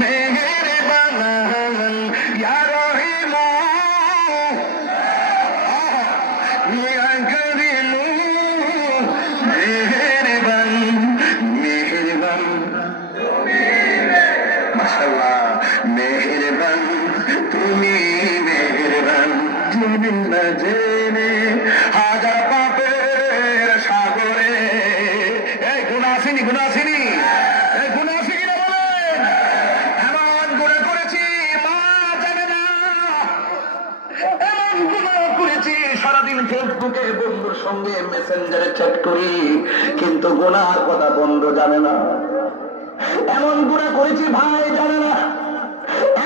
মেহেরবান ইয়া রহিম ইয়া করিম মেহেরবান মেহেরবান মাশাআল্লাহ মেহেরবান তুমি মেহেরবান জেনে না জেনে হাজার পাপের সাগরে এই গুনাহ আসেনি গুনাহ আসেনি এই গুনাহ আসে কিনা বলেন এমন গুনাহ করেছি মা জানে না এমন গুনাহ করেছি সারাদিন ফেসবুকে বন্ধুর সঙ্গে মেসেঞ্জারে চ্যাট করি কিন্তু গুনাহর কথা বন্ধু জানে না এমন গুনাহ করেছি ভাই জানে না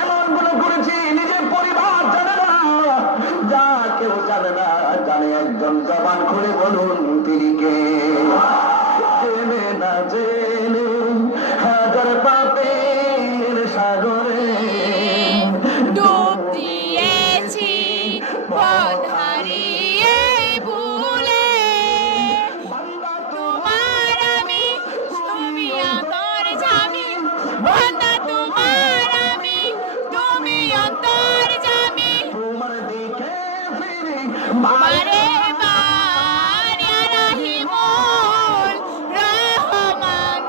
এমন গুনাহ করেছি নিজের পরিবার জানে না যা কেউ জানে না জানে একজন জবান খুলে বলুন তিনি কে জেনে না জেনে হাজার পাপের সাগরে ডুব দিয়েছি পথ হারিয়ে ভুলে তোমার আমি তুমি অন্তর্যামী বান্দা তোমার আমি তুমি অন্তর্যামী তোমার দিকে ফিরে বারে বার ইয়া রাহিমুল রহমান